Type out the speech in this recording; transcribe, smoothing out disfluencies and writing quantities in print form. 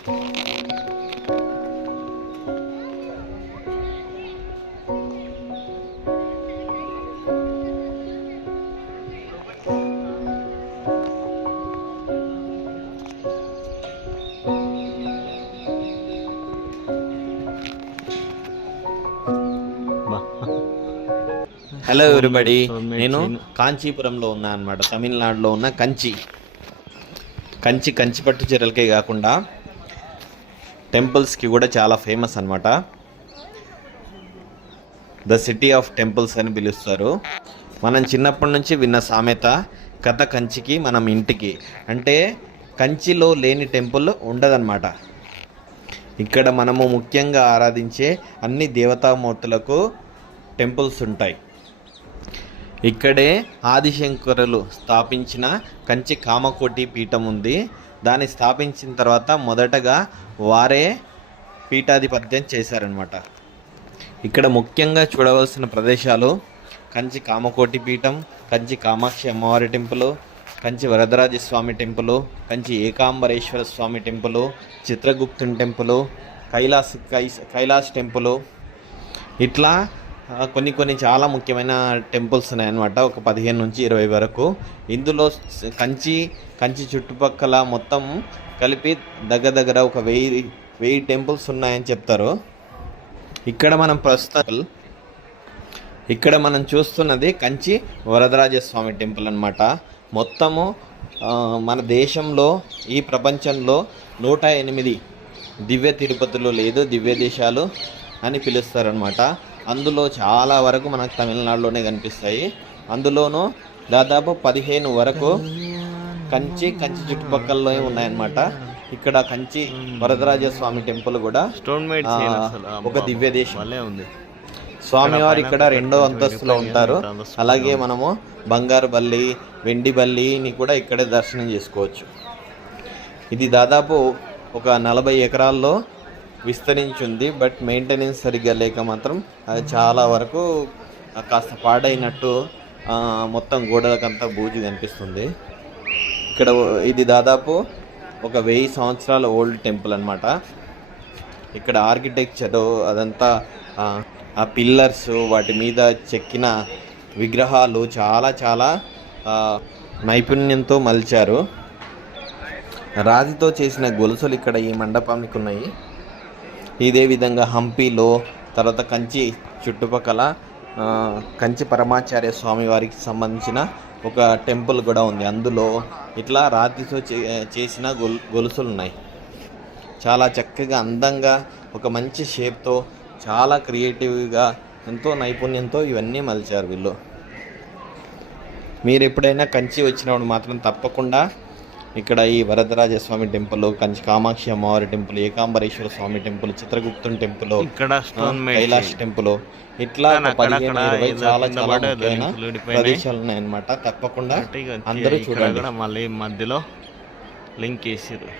Hello everybody, నేను కాంచీపురంలో ఉన్నా అనమాట. తమిళనాడులో ఉన్న కంచి పట్టు చీరలకే కాకుండా టెంపుల్స్కి కూడా చాలా ఫేమస్ అనమాట. ద సిటీ ఆఫ్ టెంపుల్స్ అని పిలుస్తారు. మనం చిన్నప్పటి నుంచి విన్న సామెత కథ కంచికి మనం ఇంటికి, అంటే కంచిలో లేని టెంపుల్ ఉండదన్నమాట. ఇక్కడ మనము ముఖ్యంగా ఆరాధించే అన్ని దేవతామూర్తులకు టెంపుల్స్ ఉంటాయి. ఇక్కడే ఆదిశంకరులు స్థాపించిన కంచి కామకోటి పీఠం ఉంది. దాన్ని స్థాపించిన తర్వాత మొదటగా వారే పీఠాధిపత్యం చేశారనమాట. ఇక్కడ ముఖ్యంగా చూడవలసిన ప్రదేశాలు కంచి కామకోటి పీఠం, కంచి కామాక్షి అమ్మవారి టెంపుల్, కంచి వరదరాజస్వామి టెంపుల్, కంచి ఏకాంబరేశ్వర స్వామి టెంపుల్, చిత్రగుప్తుని టెంపుల్, కైలాస్ టెంపుల్, ఇట్లా కొన్ని చాలా ముఖ్యమైన టెంపుల్స్ ఉన్నాయన్నమాట. ఒక 15 నుంచి 20 వరకు. ఇందులో కంచి చుట్టుపక్కల మొత్తం కలిపి దగ్గర ఒక 1000 టెంపుల్స్ ఉన్నాయని చెప్తారు. ఇక్కడ మనం చూస్తున్నది కంచి వరదరాజస్వామి టెంపుల్ అన్నమాట. మొత్తము మన దేశంలో, ఈ ప్రపంచంలో 108 దివ్య తిరుపతులు లేదు దివ్య దేశాలు అని పిలుస్తారనమాట. అందులో చాలా వరకు మనకు తమిళనాడులోనే కనిపిస్తాయి. అందులోనూ దాదాపు 15 వరకు కంచి చుట్టుపక్కల ఉన్నాయన్నమాట. ఇక్కడ కంచి వరదరాజస్వామి టెంపుల్ కూడా ఒక దివ్య దేశం ఉంది. స్వామివారు ఇక్కడ 2వ అంతస్తులో ఉంటారు. అలాగే మనము బంగారు బల్లి, వెండి బల్లిని కూడా ఇక్కడే దర్శనం చేసుకోవచ్చు. ఇది దాదాపు ఒక 40 ఎకరాల్లో విస్తరించింది. బట్ మెయింటెనెన్స్ సరిగ్గా లేక మాత్రం అది చాలా వరకు కాస్త పాడైనట్టు మొత్తం గోడలకంతా బూజు కనిపిస్తుంది. ఇక్కడ ఇది దాదాపు ఒక 1000 సంవత్సరాల ఓల్డ్ టెంపుల్ అన్నమాట. ఇక్కడ ఆర్కిటెక్చరు అదంతా, ఆ పిల్లర్స్, వాటి మీద చెక్కిన విగ్రహాలు చాలా నైపుణ్యంతో మలిచారు. రాతితో చేసిన గొలుసులు ఇక్కడ ఈ మండపానికి ఉన్నాయి. ఇదే విధంగా హంపీలో, తర్వాత కంచి చుట్టుపక్కల కంచి పరమాచార్య స్వామి వారికి సంబంధించిన ఒక టెంపుల్ కూడా ఉంది. అందులో ఇట్లా రాతితో చేసిన గొలుసులు ఉన్నాయి. చాలా చక్కగా, అందంగా, ఒక మంచి షేప్తో, చాలా క్రియేటివ్గా, ఎంతో నైపుణ్యంతో ఇవన్నీ మలిచారు వీళ్ళు. మీరు ఎప్పుడైనా కంచి వచ్చినప్పుడు మాత్రం తప్పకుండా ఇక్కడ ఈ వరదరాజస్వామి టెంపుల్, కంచి కామాక్షి అమ్మవారి టెంపుల్, ఏకాంబరేశ్వర స్వామి టెంపుల్, చిత్రగుప్తుని టెంపుల్, కైలాస్ టెంపుల్, ఇట్లా 15-20 చాలా ముఖ్యమైన ప్రదేశాలు ఉన్నాయన్నమాట. తప్పకుండా అందరూ చూడండి. మళ్ళీ మధ్యలో లింక్ వేసారు.